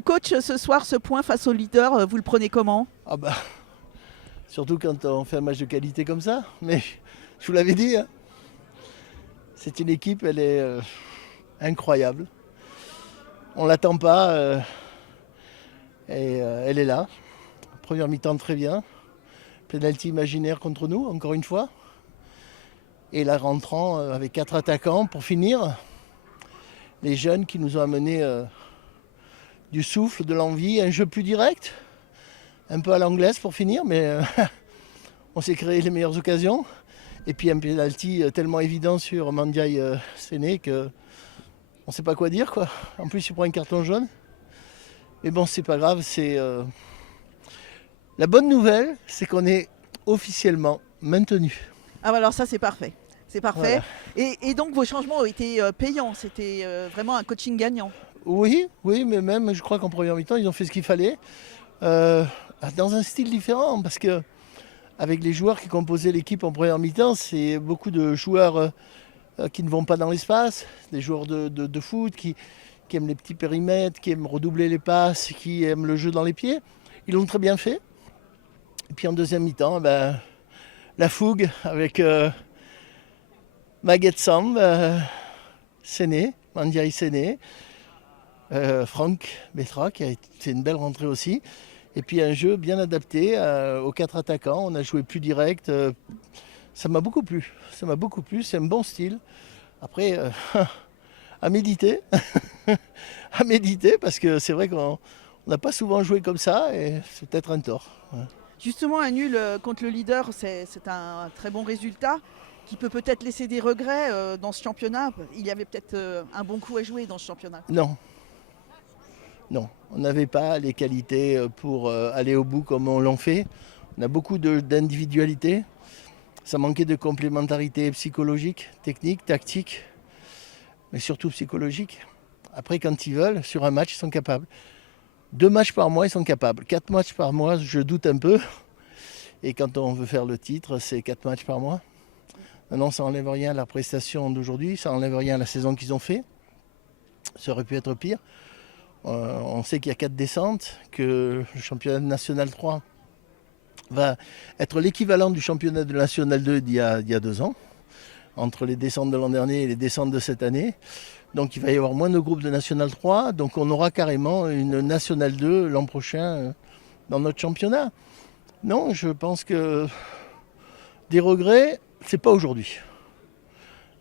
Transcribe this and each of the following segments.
Coach, ce soir, ce point face au leader, vous le prenez comment? Ah bah, surtout quand on fait un match de qualité comme ça. Mais je vous l'avais dit, hein, c'est une équipe, elle est incroyable. On l'attend pas et elle est là. Première mi-temps très bien. Penalty imaginaire contre nous, encore une fois. Et là rentrant avec 4 attaquants pour finir. Les jeunes qui nous ont amené du souffle, de l'envie, un jeu plus direct. Un peu à l'anglaise pour finir, mais on s'est créé les meilleures occasions. Et puis un penalty tellement évident sur Mandiaye Séné que on ne sait pas quoi dire, quoi. En plus, il prend un carton jaune. Mais bon, c'est pas grave. La bonne nouvelle, c'est qu'on est officiellement maintenu. Ah, bah alors ça, c'est parfait. C'est parfait. Voilà. Et donc, vos changements ont été payants. C'était vraiment un coaching gagnant. Oui, oui, mais même, je crois qu'en première mi-temps, ils ont fait ce qu'il fallait. Euh, Dans un style différent, parce que avec les joueurs qui composaient l'équipe en première mi-temps, c'est beaucoup de joueurs qui ne vont pas dans l'espace, des joueurs de foot qui aiment les petits périmètres, qui aiment redoubler les passes, qui aiment le jeu dans les pieds. Ils l'ont très bien fait. Et puis en deuxième mi-temps, la fougue avec Maguette Samb, Séné, Mandiaye Séné, Franck Betra qui a été une belle rentrée aussi. Et puis un jeu bien adapté aux 4 attaquants. On a joué plus direct. Ça m'a beaucoup plu. Ça m'a beaucoup plu. C'est un bon style. Après, à méditer. À méditer parce que c'est vrai qu'on n'a pas souvent joué comme ça et c'est peut-être un tort. Ouais. Justement, un nul contre le leader, c'est un très bon résultat qui peut peut-être laisser des regrets dans ce championnat. Il y avait peut-être un bon coup à jouer dans ce championnat. Non, non. On n'avait pas les qualités pour aller au bout comme on l'a fait. On a beaucoup d'individualité. Ça manquait de complémentarité psychologique, technique, tactique, mais surtout psychologique. Après, quand ils veulent, sur un match, ils sont capables. 2 matchs par mois, ils sont capables. 4 matchs par mois, je doute un peu. Et quand on veut faire le titre, c'est 4 matchs par mois. Non, ça n'enlève rien à la prestation d'aujourd'hui, ça n'enlève rien à la saison qu'ils ont fait. Ça aurait pu être pire. On sait qu'il y a 4 descentes, que le championnat national 3 va être l'équivalent du championnat de national 2 d'il y a 2 ans, entre les descentes de l'an dernier et les descentes de cette année. Donc il va y avoir moins de groupes de National 3, donc on aura carrément une National 2 l'an prochain dans notre championnat. Non, je pense que des regrets, c'est pas aujourd'hui.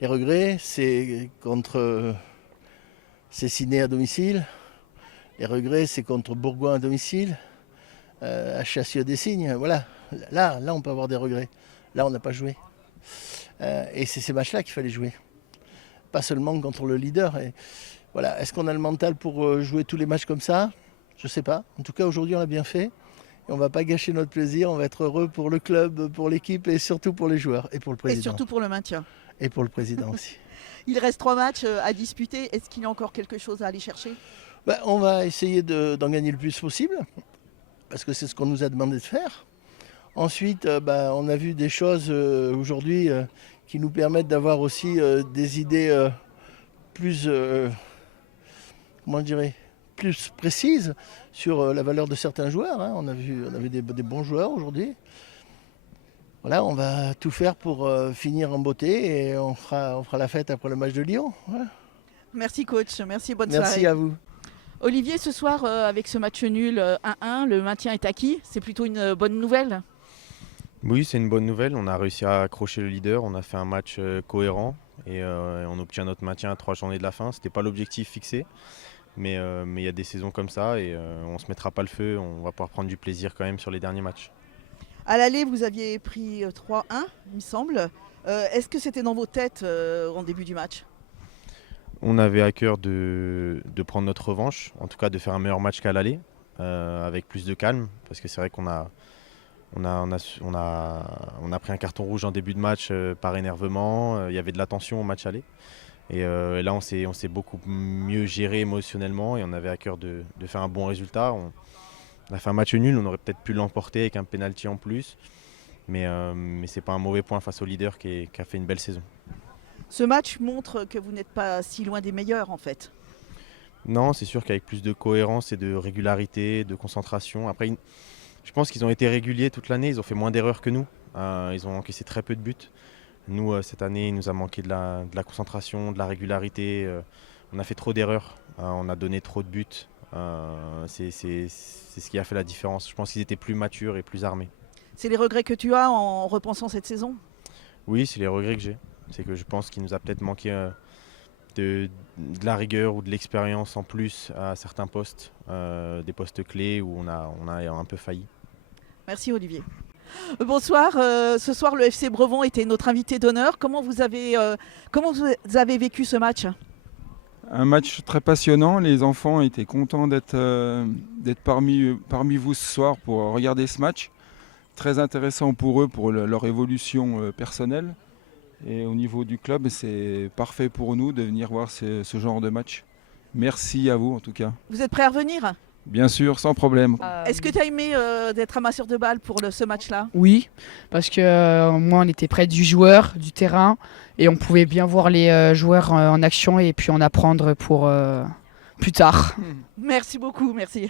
Les regrets, c'est contre Cessiné à domicile. Les regrets, c'est contre Bourgoin à domicile, à Chassieux-des-Cygnes. Voilà, là, on peut avoir des regrets. Là, on n'a pas joué. Et c'est ces matchs-là qu'il fallait jouer. Pas seulement contre le leader. Et voilà. Est-ce qu'on a le mental pour jouer tous les matchs comme ça? Je ne sais pas. En tout cas, aujourd'hui, on l'a bien fait. Et on ne va pas gâcher notre plaisir. On va être heureux pour le club, pour l'équipe et surtout pour les joueurs et pour le Et président. surtout pour le maintien. Et pour le président aussi. Il reste 3 matchs à disputer. Est-ce qu'il y a encore quelque chose à aller chercher? On va essayer d'en gagner le plus possible. Parce que c'est ce qu'on nous a demandé de faire. Ensuite, on a vu des choses aujourd'hui qui nous permettent d'avoir aussi des idées plus, comment je dirais, plus précises sur la valeur de certains joueurs. Hein. On a vu des bons joueurs aujourd'hui. Voilà, on va tout faire pour finir en beauté et on fera la fête après le match de Lyon. Voilà. Merci coach, merci, bonne Merci soirée. à vous. Olivier, ce soir, avec ce match nul 1-1, le maintien est acquis. C'est plutôt une bonne nouvelle? Oui, c'est une bonne nouvelle. On a réussi à accrocher le leader. On a fait un match cohérent et on obtient notre maintien à 3 journées de la fin. Ce n'était pas l'objectif fixé, mais il y a des saisons comme ça et on ne se mettra pas le feu. On va pouvoir prendre du plaisir quand même sur les derniers matchs. À l'aller, vous aviez pris 3-1, il me semble. Est-ce que c'était dans vos têtes en début du match? On avait à cœur de prendre notre revanche, en tout cas de faire un meilleur match qu'à l'aller, avec plus de calme, parce que c'est vrai qu'on a pris un carton rouge en début de match par énervement. Il y avait de la tension au match aller. Et là, on s'est beaucoup mieux géré émotionnellement et on avait à cœur de faire un bon résultat. On a fait un match nul, on aurait peut-être pu l'emporter avec un penalty en plus. Mais ce n'est pas un mauvais point face au leader qui a fait une belle saison. Ce match montre que vous n'êtes pas si loin des meilleurs en fait. Non, c'est sûr qu'avec plus de cohérence et de régularité, de concentration. Après, je pense qu'ils ont été réguliers toute l'année, ils ont fait moins d'erreurs que nous. Ils ont encaissé très peu de buts. Nous, cette année, il nous a manqué de la concentration, de la régularité. On a fait trop d'erreurs, on a donné trop de buts. C'est ce qui a fait la différence. Je pense qu'ils étaient plus matures et plus armés. C'est les regrets que tu as en repensant cette saison? Oui, c'est les regrets que j'ai. C'est que je pense qu'il nous a peut-être manqué de la rigueur ou de l'expérience en plus à certains postes, des postes clés où on a un peu failli. Merci Olivier. Bonsoir, ce soir le FC Brevon était notre invité d'honneur. Comment vous avez vécu ce match? Un match très passionnant, les enfants étaient contents d'être parmi vous ce soir pour regarder ce match. Très intéressant pour eux, pour leur évolution personnelle. Et au niveau du club, c'est parfait pour nous de venir voir ce genre de match. Merci à vous en tout cas. Vous êtes prêts à revenir? Bien sûr, sans problème. Est-ce que tu as aimé d'être amasseur de balles pour ce match-là? Oui, parce que moi on était près du joueur, du terrain, et on pouvait bien voir les joueurs en action et puis en apprendre pour plus tard. Merci beaucoup, merci.